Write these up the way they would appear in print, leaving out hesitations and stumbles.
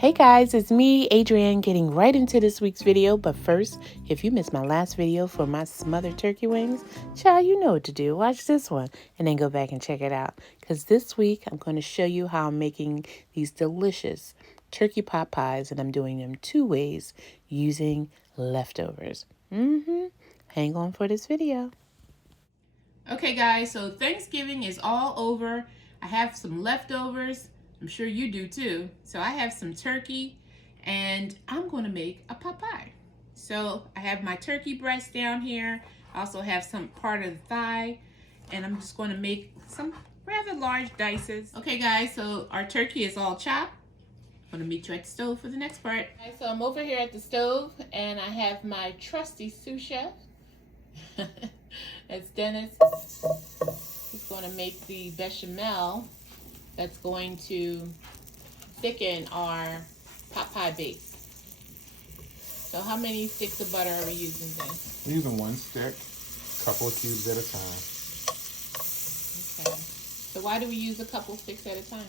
Hey guys, it's me, Adrianne, getting right into this week's video. But first, if you missed my last video for my smothered turkey wings, child, you know what to do. Watch this one and then go back and check it out. Because this week, I'm going to show you how I'm making these delicious turkey pot pies. And I'm doing them two ways using leftovers. Hang on for this video. Okay guys, so Thanksgiving is all over. I have some leftovers. I'm sure you do too. So I have some turkey and I'm going to make a pot pie. So I have my turkey breast down here. I also have some part of the thigh, and I'm just going to make some rather large dices. Okay guys, so our turkey is all chopped. I'm going to meet you at the stove for the next part. Okay, so I'm over here at the stove and I have my trusty sous chef. That's Dennis. He's going to make the bechamel that's going to thicken our pot pie base. So how many sticks of butter are we using then? We're using one stick, a couple of cubes at a time. Okay. So why do we use a couple sticks at a time?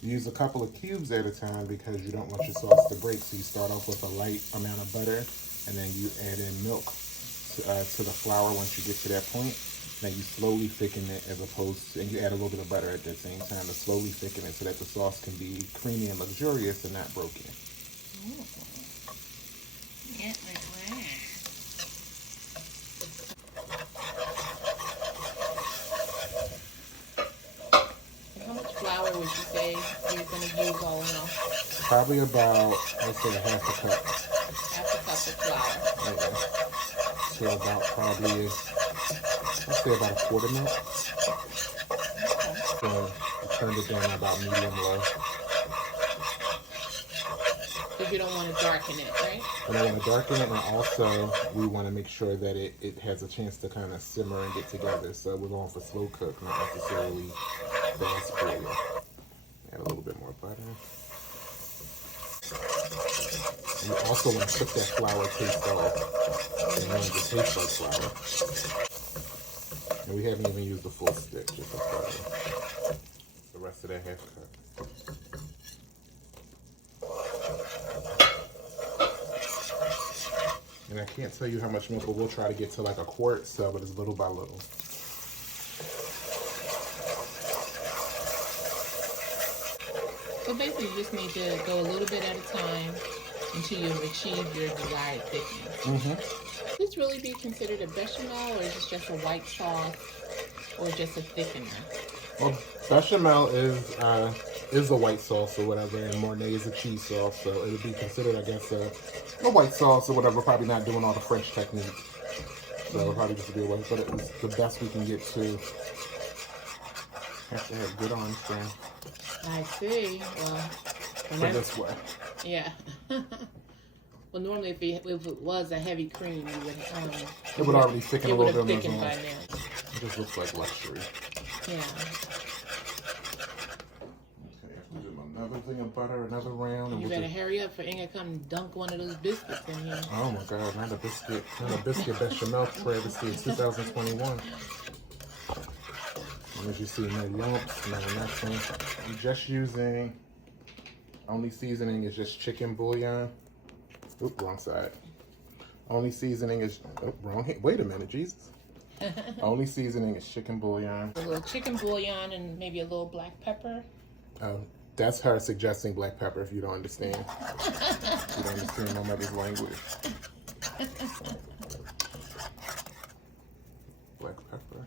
You use a couple of cubes at a time because you don't want your sauce to break. So you start off with a light amount of butter, and then you add in milk to the flour once you get to that point. Then you slowly thicken it as opposed to, and you add a little bit of butter at the same time to slowly thicken it so that the sauce can be creamy and luxurious and not broken. Ooh. Yeah, How much flour would you say you're going to use all in all? Probably about, I'd say, half a cup. Half a cup of flour. Okay. So about probably, I'd say about a quarter milk. Okay. So I turned it down about medium low. Because you don't want to darken it, right? I don't want to darken it, and also we want to make sure that it has a chance to kind of simmer and get together. So we're going for slow cook, not necessarily fast boil. Add a little bit more butter. And you also want to cook that flour taste off. And you want it to taste like flour. And we haven't even used the full stick, just the butter. The rest of that half cup. And I can't tell you how much milk, but we'll try to get to like a quart, so but it's little by little. So basically you just need to go a little bit at a time until you achieve your desired thickness. Would this really be considered a bechamel, or is this just a white sauce, or just a thickener? Well, bechamel is a white sauce or whatever, and Mornay is a cheese sauce, so it would be considered, I guess, a white sauce or whatever. Probably not doing all the French technique, so probably just be a white. But it was the best we can get to. Have to have good on stand. I see. Well, so this way. Yeah. Well, normally if it was a heavy cream, you would it would already thicken a little bit by now. It just looks like luxury. Yeah. Okay, have to do another thing of butter, another round. And you better hurry up for Inga come and dunk one of those biscuits in here. Oh my God, not a biscuit bechamel travesty in 2021. And as you see, no lumps, no nothing. I'm just using, only seasoning is just chicken bouillon. Oop, wrong side. Only seasoning is, wrong hand. Wait a minute, Jesus. Only seasoning is chicken bouillon. A little chicken bouillon and maybe a little black pepper. That's her suggesting black pepper if you don't understand. You don't understand my mother's language. Black pepper.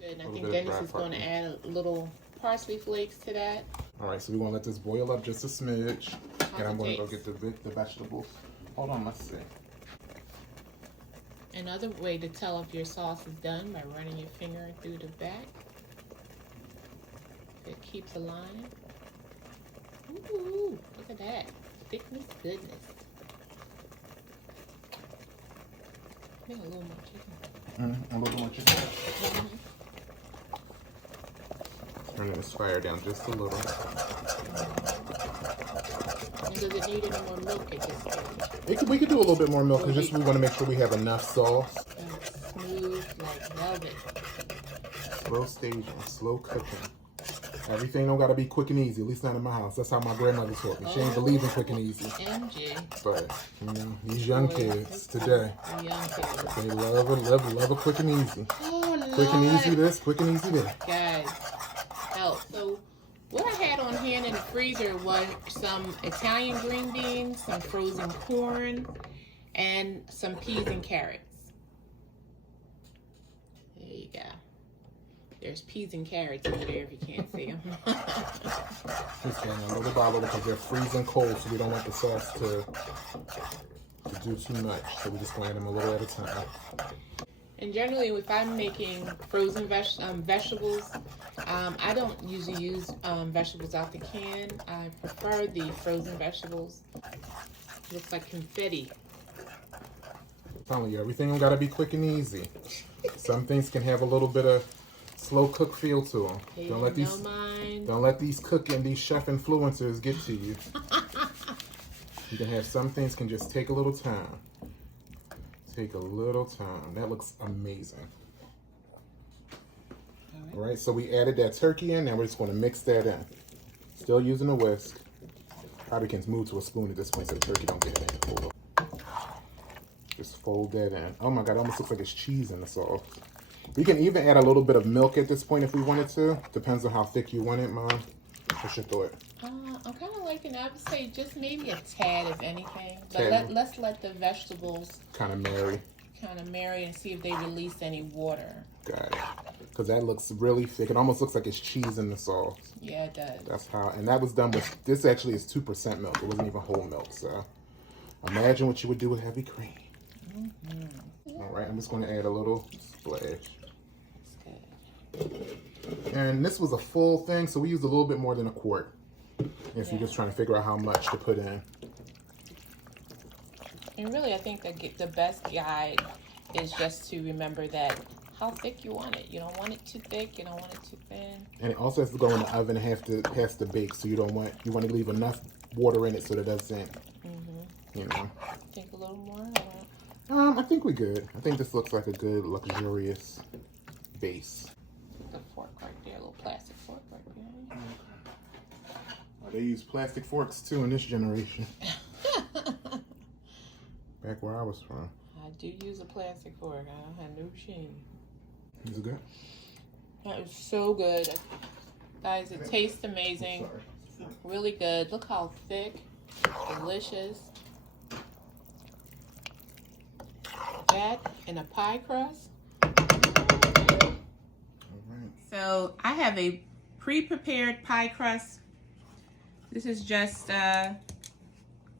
Good. And I think Dennis is going to add a little parsley flakes to that. All right, so we're going to let this boil up just a smidge. And I'm going to go get the vegetables. Hold on, let's see. Another way to tell if your sauce is done by running your finger through the back. If it keeps a line. Ooh, look at that. Thickness, goodness. I think a little more chicken. A little more chicken. Turning this fire down just a little. And does it need any more milk at this stage? We could do a little bit more milk, because we want to make sure we have enough sauce. And smooth like velvet. Slow staging, slow cooking. Everything don't gotta be quick and easy, at least not in my house. That's how my grandmother taught me. She ain't believe in quick and easy. MG. But, you know, these young kids today, Young kids. they love a quick and easy. Oh, Quick and easy this, quick and easy that. Guys, help. So, what I had on hand in the freezer was some Italian green beans, some frozen corn, and some peas and carrots. There you go. There's peas and carrots over there if you can't see them. Just getting a little bottle because they're freezing cold, so we don't want the sauce to do too much. So we just gonna add them a little at a time. And generally, if I'm making frozen vegetables, I don't usually use vegetables out the can. I prefer the frozen vegetables. Looks like confetti. I'm telling you, everything don't gotta be quick and easy. Some things can have a little bit of slow cook feel to them. Hey, Don't let these cooking, these chef influencers get to you. You can have some things can just take a little time. Take a little time. That looks amazing. All right, so we added that turkey in. Now we're just going to mix that in. Still using a whisk. Probably can move to a spoon at this point so the turkey don't get in. Just fold that in. Oh my God, it almost looks like it's cheese in the sauce. We can even add a little bit of milk at this point if we wanted to. Depends on how thick you want it, Mom. What's your thought? I'm kind of liking it. I would say just maybe a tad, if anything. But let's let the vegetables kind of marry. And see if they release any water. Got it. Because that looks really thick. It almost looks like it's cheese in the sauce. Yeah, it does. That's how. And that was done with, this actually is 2% milk. It wasn't even whole milk. So imagine what you would do with heavy cream. Mm-hmm. All right, I'm just going to add a little splash. That's good. And this was a full thing, so we used a little bit more than a quart. If you're just trying to figure out how much to put in. And really, I think the best guide is just to remember that how thick you want it. You don't want it too thick. You don't want it too thin. And it also has to go in the oven and has to bake. So you want to leave enough water in it so that it doesn't, you know. Think a little more? I think we're good. I think this looks like a good, luxurious base. The fork right there, a little plastic fork right there. They use plastic forks too in this generation. Back where I was from. I do use a plastic fork. I don't have no shame. Is it good? That is so good. Guys, it tastes amazing. Really good. Look how thick. Delicious. That in a pie crust. So I have a pre-prepared pie crust. This is just the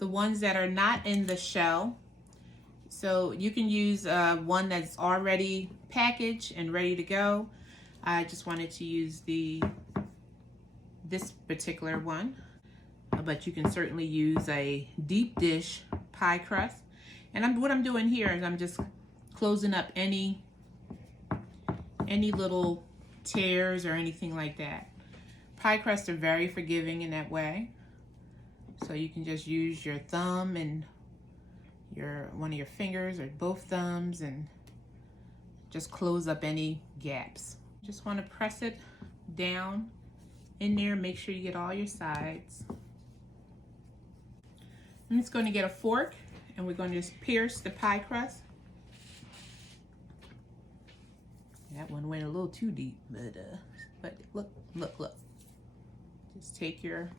ones that are not in the shell. So you can use one that's already packaged and ready to go. I just wanted to use this particular one, but you can certainly use a deep dish pie crust. And what I'm doing here is I'm just closing up any little tears or anything like that. Pie crusts are very forgiving in that way. So you can just use your thumb and one of your fingers or both thumbs and just close up any gaps. Just want to press it down in there, make sure you get all your sides. I'm just going to get a fork and we're going to just pierce the pie crust. That one went a little too deep, but look. Just take your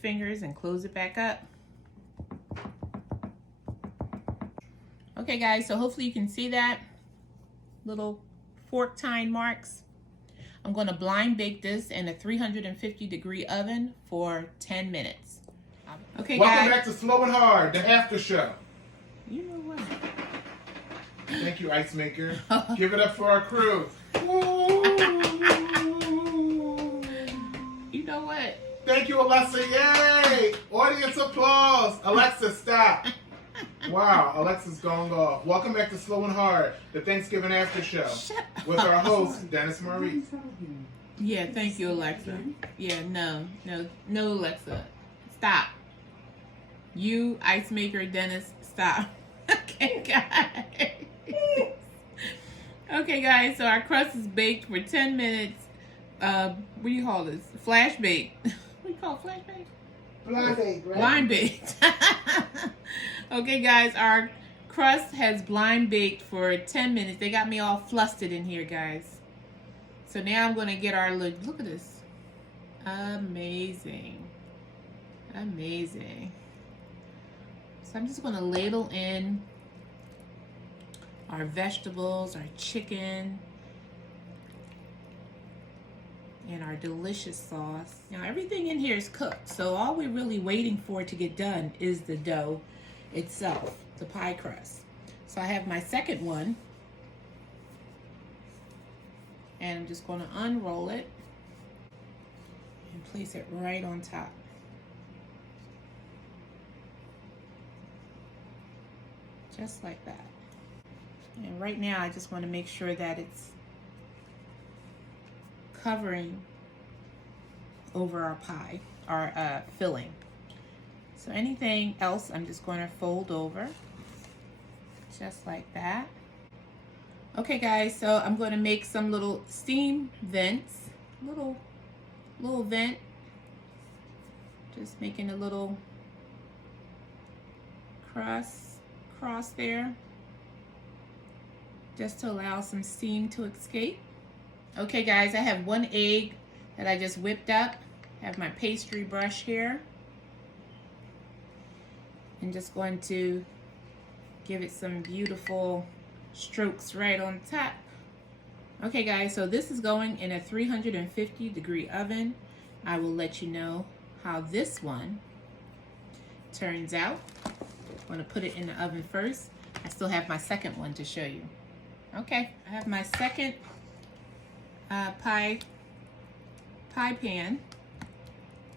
fingers and close it back up. Okay guys, so hopefully you can see that little fork tine marks. I'm going to blind bake this in a 350-degree oven for 10 minutes. Okay, Welcome guys. back to Slow and Hard, the after show. You know what? Thank you, Ice Maker. Give it up for our crew. You know what? Thank you, Alexa. Yay! Audience applause. Alexa, stop. Wow, Alexa's going off. Welcome back to Slow and Hard, the Thanksgiving after show. With our host, Dennis Maurice. Yeah, thank you, Alexa. Yeah, no, Alexa. Stop. You, Ice Maker, Dennis, stop. Okay, guys. Okay, guys, so our crust is baked for 10 minutes. what do you call this? Flash bake. What do you call it? Flash bake? Blind baked, right? Blind baked. Okay, guys, our crust has blind baked for 10 minutes. They got me all flustered in here, guys. So now I'm going to get our look at this. Amazing. Amazing. So I'm just going to ladle in our vegetables, our chicken, and our delicious sauce. Now everything in here is cooked, so all we're really waiting for to get done is the dough itself, the pie crust. So I have my second one, and I'm just going to unroll it and place it right on top. Just like that. And right now I just want to make sure that it's covering over our pie, our filling. So anything else I'm just going to fold over, just like that. Okay guys, so I'm going to make some little steam vents, little vent, just making a little cross there, just to allow some steam to escape. Okay guys, I have 1 egg that I just whipped up. I have my pastry brush here. I'm just going to give it some beautiful strokes right on top. Okay guys, so this is going in a 350-degree oven. I will let you know how this one turns out. I'm going to put it in the oven first. I still have my second one to show you. Okay, I have my second pie pan,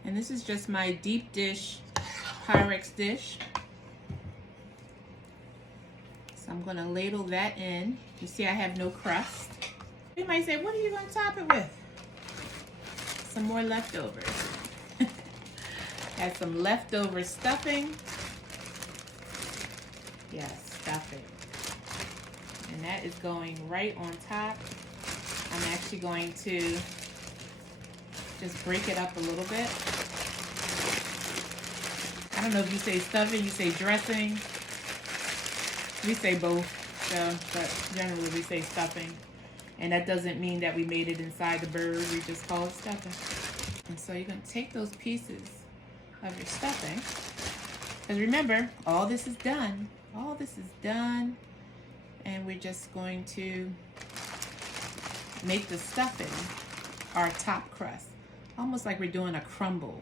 and this is just my deep dish Pyrex dish. So I'm going to ladle that in. You see I have no crust. You might say, what are you going to top it with? Some more leftovers. Have some leftover stuffing. Yes, stuffing. And that is going right on top. I'm actually going to just break it up a little bit. I don't know if you say stuffing, you say dressing. We say both, so, but generally we say stuffing. And that doesn't mean that we made it inside the bird, we just call it stuffing. And so you're going to take those pieces of your stuffing. Because remember, all this is done. All this is done. And we're just going to make the stuffing our top crust. Almost like we're doing a crumble.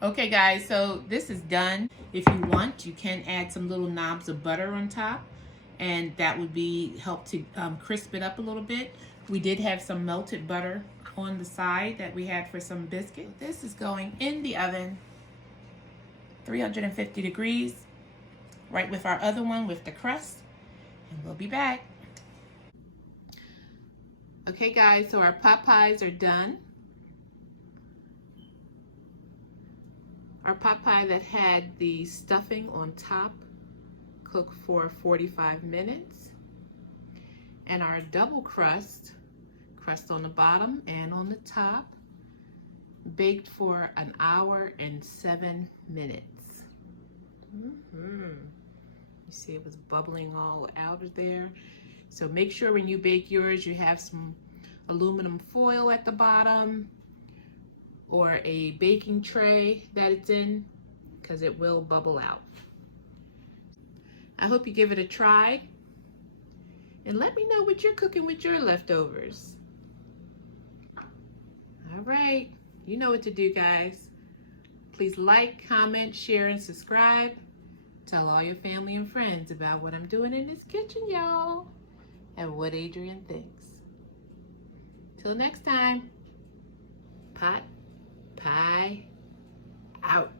Okay guys, so this is done. If you want, you can add some little knobs of butter on top, and that would help to crisp it up a little bit. We did have some melted butter on the side that we had for some biscuit. This is going in the oven, 350 degrees, right with our other one with the crust, and we'll be back. Okay guys, so our pot pies are done. Our pot pie that had the stuffing on top cooked for 45 minutes. And our double crust on the bottom and on the top, baked for 1 hour and 7 minutes. You see it was bubbling all out of there. So make sure when you bake yours, you have some aluminum foil at the bottom or a baking tray that it's in, because it will bubble out. I hope you give it a try and let me know what you're cooking with your leftovers. All right, you know what to do, guys. Please like, comment, share, and subscribe. Tell all your family and friends about what I'm doing in this kitchen, y'all, and what Adrianne thinks. Till next time, pot pie out.